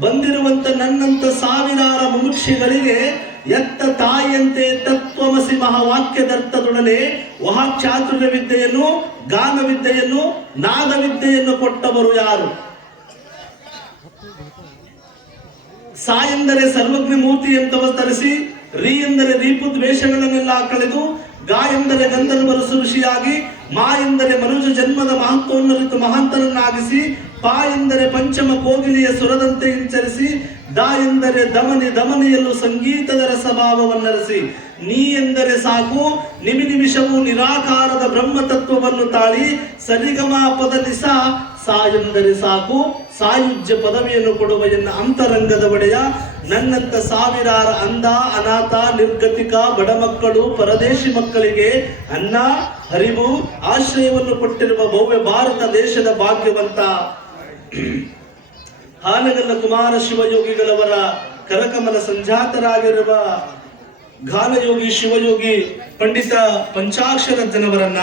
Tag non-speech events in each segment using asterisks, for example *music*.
ಬಂದಿರುವಂತ ನನ್ನಂತ ಸಾವಿರಾರ ಮುಮುಕ್ಷಿಗಳಿಗೆ ಎತ್ತ ತಾಯಿಯಂತೆ ತತ್ವಮಸಿ ಮಹಾವಾಕ್ಯದರ್ಥದೊಡನೆ ವಹಾಚಾತುರ್ಯ ವಿದ್ಯೆಯನ್ನು ಗಾನ ವಿದ್ಯೆಯನ್ನು ನಾದ ವಿದ್ಯೆಯನ್ನು ಕೊಟ್ಟವರು ಯಾರು? ಸಾ ಎಂದರೆ ಸರ್ವಜ್ಞ ಮೂರ್ತಿ ಅಂತ ಅವತರಿಸಿ, ರೀ ಎಂದರೆ ರೀಪು ದ್ವೇಷಗಳನ್ನೆಲ್ಲ ಕಳೆದು, ಗಾ ಎಂದರೆ ಗಂಧರ್ವರು ಋಷಿಯಾಗಿ, ಮಾ ಎಂದರೆ ಮನುಜ ಜನ್ಮದ ಮಹತ್ವವನ್ನು ಮಹಾಂತರನ್ನಾಗಿಸಿ ಪಾ ಎಂದರೆ ಪಂಚಮ ಕೋಗಿಲೆಯ ಸುರದಂತೆ ಹಿಂಚರಿಸಿ ದ ಎಂದರೆ ದಮನಿ ದಮನಿಯಲ್ಲೂ ಸಂಗೀತದ ರಸಭಾವವನ್ನರಸಿ. ನೀ ಎಂದರೆ ಸಾಕು, ನಿಮಿ ನಿಮಿಷವು ನಿರಾಕಾರದ ಬ್ರಹ್ಮ ತತ್ವವನ್ನು ತಾಳಿ ಸರಿಗಮ ಪದಲಿ ಸಾ ಸಾ ಎಂದರೆ ಸಾಕು, ಸಾಯುಜ್ಯ ಪದವಿಯನ್ನು ಕೊಡುವ ಎನ್ನ ಅಂತರಂಗದ ಒಡೆಯ. ನನ್ನಂತ ಸಾವಿರಾರ ಅಂಧ, ಅನಾಥ, ನಿರ್ಗತಿಕ, ಬಡ ಮಕ್ಕಳು, ಪರದೇಶಿ ಮಕ್ಕಳಿಗೆ ಅನ್ನ, ಹರಿವು, ಆಶ್ರಯವನ್ನು ಕೊಟ್ಟಿರುವ ಭವ್ಯ ಭಾರತ ದೇಶದ ಭಾಗ್ಯವಂತ. *clears throat* ಹಾನಗಲ್ಲ ಕುಮಾರ ಶಿವಯೋಗಿಗಳವರ ಕರಕಮಲ ಸಂಜಾತರಾಗಿರುವ ಗಾನಯೋಗಿ ಶಿವಯೋಗಿ ಪಂಡಿತ ಪಂಚಾಕ್ಷರ ಜನವರನ್ನ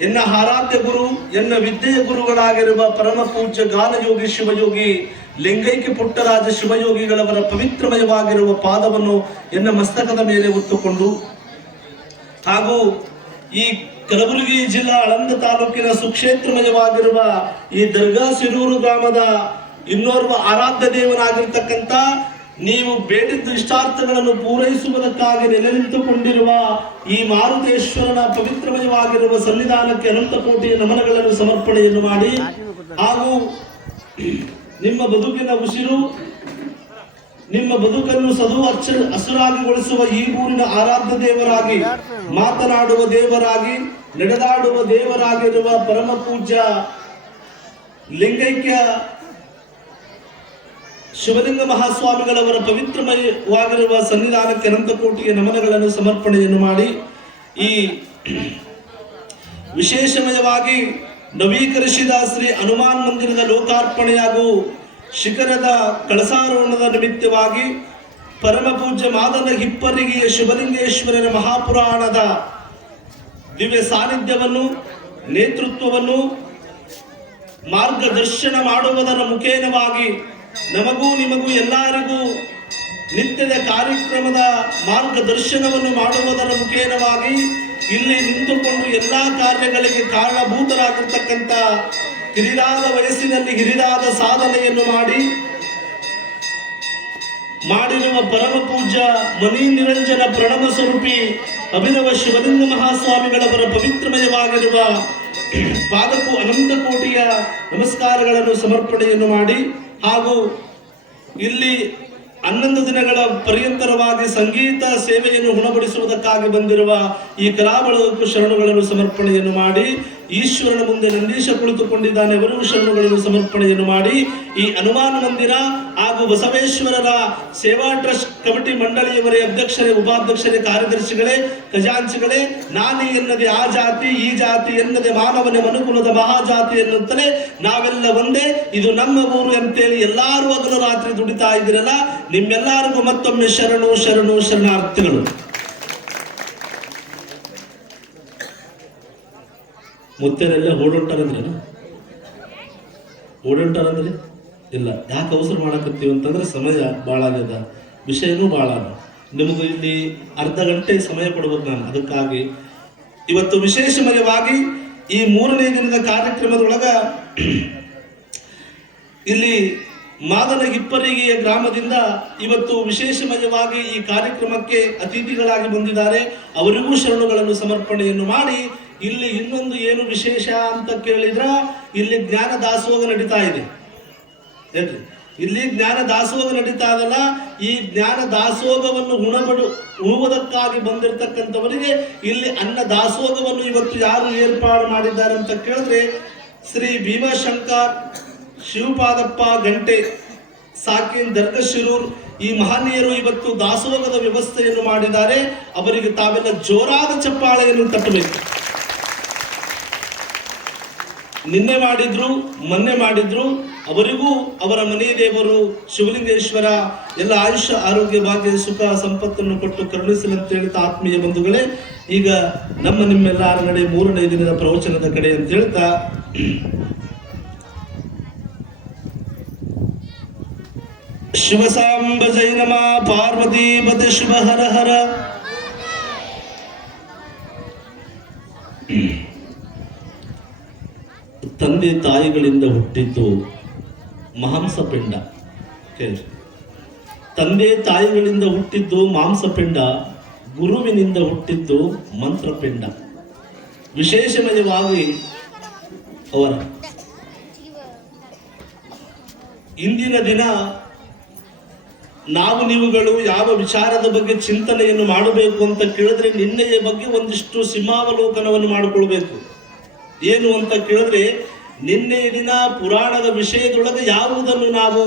ಎನ್ನ ಆರಾಧ್ಯ ಗುರು, ಎನ್ನ ವಿದ್ಯೆಯ ಗುರುಗಳಾಗಿರುವ ಪರಮ ಪೂಜ್ಯ ಗಾನಯೋಗಿ ಶಿವಯೋಗಿ, ಲಿಂಗೈಕ್ಯ ಪುಟ್ಟರಾಜ ಶಿವಯೋಗಿಗಳವರ ಪವಿತ್ರಮಯವಾಗಿರುವ ಪಾದವನ್ನು ಎನ್ನ ಮಸ್ತಕದ ಮೇಲೆ ಹೊತ್ತುಕೊಂಡು ಹಾಗೂ ಈ ಕಲಬುರಗಿ ಜಿಲ್ಲಾ ಆಳಂದ ತಾಲೂಕಿನ ಸುಕ್ಷೇತ್ರಮಯವಾಗಿರುವ ಈ ದರ್ಗಾ ಸಿರೂರು ಗ್ರಾಮದ ಇನ್ನೋರ್ವ ಆರಾಧ್ಯ ದೇವನಾಗಿರ್ತಕ್ಕಂಥ ನೀವು ಬೇಡಿದ್ದ ಇಷ್ಟಾರ್ಥಗಳನ್ನು ಪೂರೈಸುವುದಕ್ಕಾಗಿ ನೆಲೆ ನಿಂತುಕೊಂಡಿರುವ ಈ ಮಾರುತೇಶ್ವರನ ಪವಿತ್ರಮಯವಾಗಿರುವ ಸನ್ನಿಧಾನಕ್ಕೆ ಅನಂತ ಕೋಟಿ ನಮನಗಳನ್ನು ಸಮರ್ಪಣೆಯನ್ನು ಮಾಡಿ ಹಾಗೂ ನಿಮ್ಮ ಬದುಕಿನ ಉಸಿರು ನಿಮ್ಮ ಬದುಕನ್ನು ಸದು ಅಚ್ಚ ಹಸುರಾಗಿಗೊಳಿಸುವ ಈ ಊರಿನ ಆರಾಧ್ಯ ದೇವರಾಗಿ, ಮಾತನಾಡುವ ದೇವರಾಗಿ, ನಡೆದಾಡುವ ದೇವರಾಗಿರುವ ಪರಮ ಪೂಜ್ಯ ಲಿಂಗೈಕ್ಯ ಶಿವಲಿಂಗ ಮಹಾಸ್ವಾಮಿಗಳವರ ಪವಿತ್ರಮಯವಾಗಿರುವ ಸನ್ನಿಧಾನಕ್ಕೆ ಅನಂತಕೋಟಿಯ ನಮನಗಳನ್ನು, ಸಮರ್ಪಣೆಯನ್ನು ಮಾಡಿ ಈ ವಿಶೇಷಮಯವಾಗಿ ನವೀಕರಿಸಿದ ಶ್ರೀ ಹನುಮಾನ್ ಮಂದಿರದ ಲೋಕಾರ್ಪಣೆ ಹಾಗೂ ಶಿಖರದ ಕಳಸಾರೋಹಣದ ನಿಮಿತ್ತವಾಗಿ ಪರಮ ಪೂಜ್ಯ ಮಾದನ ಹಿಪ್ಪರಿಗೆಯ ಶಿವಲಿಂಗೇಶ್ವರರ ಮಹಾಪುರಾಣದ ದಿವ್ಯ ಸಾನ್ನಿಧ್ಯವನ್ನು, ನೇತೃತ್ವವನ್ನು, ಮಾರ್ಗದರ್ಶನ ಮಾಡುವುದರ ಮುಖೇನವಾಗಿ ನಮಗೂ ನಿಮಗೂ ಎಲ್ಲರಿಗೂ ನಿತ್ಯದ ಕಾರ್ಯಕ್ರಮದ ಮಾರ್ಗದರ್ಶನವನ್ನು ಮಾಡುವುದರ ಮುಖೇನವಾಗಿ ಇಲ್ಲಿ ನಿಂತುಕೊಂಡು ಎಲ್ಲ ಕಾರ್ಯಗಳಿಗೆ ಕಾರಣಭೂತರಾಗಿರ್ತಕ್ಕಂಥ ಹಿರಿದಾದ ವಯಸ್ಸಿನಲ್ಲಿ ಹಿರಿದಾದ ಸಾಧನೆಯನ್ನು ಮಾಡಿ ಮಾಡಿರುವ ಪರಮ ಪೂಜ್ಯ ಮನಿ ನಿರಂಜನ ಪ್ರಣವ ಸ್ವರೂಪಿ ಅಭಿನವ ಶಿವಲಿಂಗ ಮಹಾಸ್ವಾಮಿಗಳವರ ಪವಿತ್ರಮಯವಾಗಿರುವ ಪಾದಕ್ಕೂ ಅನಂತ ಕೋಟಿಯ ನಮಸ್ಕಾರಗಳನ್ನು ಸಮರ್ಪಣೆಯನ್ನು ಮಾಡಿ ಹಾಗೂ ಇಲ್ಲಿ ಹನ್ನೊಂದು ದಿನಗಳ ಪರ್ಯಂತರವಾಗಿ ಸಂಗೀತ ಸೇವೆಯನ್ನು ಗುಣಪಡಿಸುವುದಕ್ಕಾಗಿ ಬಂದಿರುವ ಈ ಕಲಾಬಳಗಕ್ಕೂ ಶರಣುಗಳನ್ನು ಸಮರ್ಪಣೆಯನ್ನು ಮಾಡಿ, ಈಶ್ವರನ ಮುಂದೆ ನಂದೀಶ ಕುಳಿತುಕೊಂಡಿದ್ದಾನೆ, ಅವರು ಶರಣುಗಳನ್ನು ಸಮರ್ಪಣೆಯನ್ನು ಮಾಡಿ, ಈ ಹನುಮಾನ ಮಂದಿರ ಹಾಗೂ ಬಸವೇಶ್ವರರ ಸೇವಾ ಟ್ರಸ್ಟ್ ಕಮಿಟಿ ಮಂಡಳಿಯವರೇ, ಅಧ್ಯಕ್ಷರೇ, ಉಪಾಧ್ಯಕ್ಷರೇ, ಕಾರ್ಯದರ್ಶಿಗಳೇ, ಖಜಾಂಚಿಗಳೇ, ನಾನೇ ಎನ್ನದೆ ಆ ಜಾತಿ, ಈ ಜಾತಿ ಎನ್ನದೆ ಮಾನವನ ಮನುಕುಲದ ಮಹಾಜಾತಿ ಎನ್ನುತ್ತಲೇ ನಾವೆಲ್ಲ ಒಂದೇ, ಇದು ನಮ್ಮ ಊರು ಅಂತೇಳಿ ಎಲ್ಲಾರು ಹಗಲು ರಾತ್ರಿ ದುಡಿತಾ ಇದ್ದೀರಲ್ಲ ನಿಮ್ಮೆಲ್ಲರಿಗೂ ಮತ್ತೊಮ್ಮೆ ಶರಣು ಶರಣು, ಶರಣಾರ್ಥಿಗಳು. ಮುತ್ತರೆಲ್ಲ ಓಡೋಂಟಾರಂದ್ರೇನು ಓಡೋಂಟಾರಂದ್ರೆ ಇಲ್ಲ. ಯಾಕೆ ಅವಸರ ಮಾಡಕತ್ತೀವಿ ಅಂತಂದ್ರೆ ಸಮಯ ಭಾಳ ಆಗ್ಯದ. ವಿಷಯನೂ ಭಾಳ ಅದ. ನಿಮಗೆ ಇಲ್ಲಿ ಅರ್ಧ ಗಂಟೆ ಸಮಯ ಕೊಡ್ಬೇಕು ನಾನು. ಅದಕ್ಕಾಗಿ ಇವತ್ತು ವಿಶೇಷಮಯವಾಗಿ ಈ ಮೂರನೇ ದಿನದ ಕಾರ್ಯಕ್ರಮದೊಳಗ ಇಲ್ಲಿ ಮಾದನ ಹಿಪ್ಪರಿಗೆಯ ಗ್ರಾಮದಿಂದ ಇವತ್ತು ವಿಶೇಷಮಯವಾಗಿ ಈ ಕಾರ್ಯಕ್ರಮಕ್ಕೆ ಅತಿಥಿಗಳಾಗಿ ಬಂದಿದ್ದಾರೆ. ಅವರಿಗೂ ಶರಣುಗಳನ್ನು ಸಮರ್ಪಣೆಯನ್ನು ಮಾಡಿ, ಇಲ್ಲಿ ಇನ್ನೊಂದು ಏನು ವಿಶೇಷ ಅಂತ ಕೇಳಿದ್ರ, ಇಲ್ಲಿ ಜ್ಞಾನ ದಾಸೋಹ ನಡೀತಾ ಇದೆ. ಇಲ್ಲಿ ಜ್ಞಾನ ದಾಸೋಹ ನಡೀತಾ ಇದಲ್ಲ, ಈ ಜ್ಞಾನ ದಾಸೋಹವನ್ನು ಗುಣಪಡು ಹೋಗುವುದಕ್ಕಾಗಿ ಬಂದಿರತಕ್ಕಂಥವರಿಗೆ ಇಲ್ಲಿ ಅನ್ನ ದಾಸೋಹವನ್ನು ಇವತ್ತು ಯಾರು ಏರ್ಪಾಡು ಮಾಡಿದ್ದಾರೆ ಅಂತ ಕೇಳಿದ್ರೆ, ಶ್ರೀ ಭೀಮಶಂಕರ್ ಶಿವಪಾದಪ್ಪ ಗಂಟೆ ಸಾಕಿನ್ ದರ್ಗ ಶಿರೂರ್ ಈ ಮಹನೀಯರು ಇವತ್ತು ದಾಸೋಹದ ವ್ಯವಸ್ಥೆಯನ್ನು ಮಾಡಿದ್ದಾರೆ. ಅವರಿಗೆ ತಾವೆಲ್ಲ ಜೋರಾದ ಚಪ್ಪಾಳೆಯನ್ನು ತಟ್ಟಬೇಕು. ನಿನ್ನೆ ಮಾಡಿದ್ರು, ಮೊನ್ನೆ ಮಾಡಿದ್ರು, ಅವರಿಗೂ ಅವರ ಮನೆ ದೇವರು ಶಿವಲಿಂಗೇಶ್ವರ ಎಲ್ಲ ಆಯುಷ್ಯ ಆರೋಗ್ಯ, ಭಾಗ್ಯ, ಸುಖ, ಸಂಪತ್ತನ್ನು ಕೊಟ್ಟು ಕರುಣಿಸಲಂತ ಹೇಳಿದ ಆತ್ಮೀಯ ಬಂಧುಗಳೇ, ಈಗ ನಮ್ಮ ನಿಮ್ಮೆಲ್ಲರ ನಡೆ ಮೂರನೇ ದಿನದ ಪ್ರವಚನದ ಕಡೆ ಅಂತ ಹೇಳ್ತಾ ಶಿವಸಾಂಬ ಜೈ ನಮ, ಪಾರ್ವತಿ ಪದ ಶಿವ ಹರ ಹರ. ತಂದೆ ತಾಯಿಗಳಿಂದ ಹುಟ್ಟಿದ್ದು ಮಾಂಸಪಿಂಡ ಪಿಂಡ. ತಂದೆ ತಾಯಿಗಳಿಂದ ಹುಟ್ಟಿದ್ದು ಮಾಂಸಪಿಂಡ ಗುರುವಿನಿಂದ ಹುಟ್ಟಿದ್ದು ಮಂತ್ರಪಿಂಡ ವಿಶೇಷಮಯವಾಗಿ ಅವರ. ಇಂದಿನ ದಿನ ನಾವು ನೀವುಗಳು ಯಾವ ವಿಚಾರದ ಬಗ್ಗೆ ಚಿಂತನೆಯನ್ನು ಮಾಡಬೇಕು ಅಂತ ಕೇಳಿದ್ರೆ ನಿನ್ನೆಯ ಬಗ್ಗೆ ಒಂದಿಷ್ಟು ಸಿಂಹಾವಲೋಕನವನ್ನು ಮಾಡಿಕೊಳ್ಬೇಕು. ಏನು ಅಂತ ಕೇಳಿದ್ರೆ ನಿನ್ನೆಯ ದಿನ ಪುರಾಣದ ವಿಷಯದೊಳಗೆ ಯಾವುದನ್ನು ನಾವು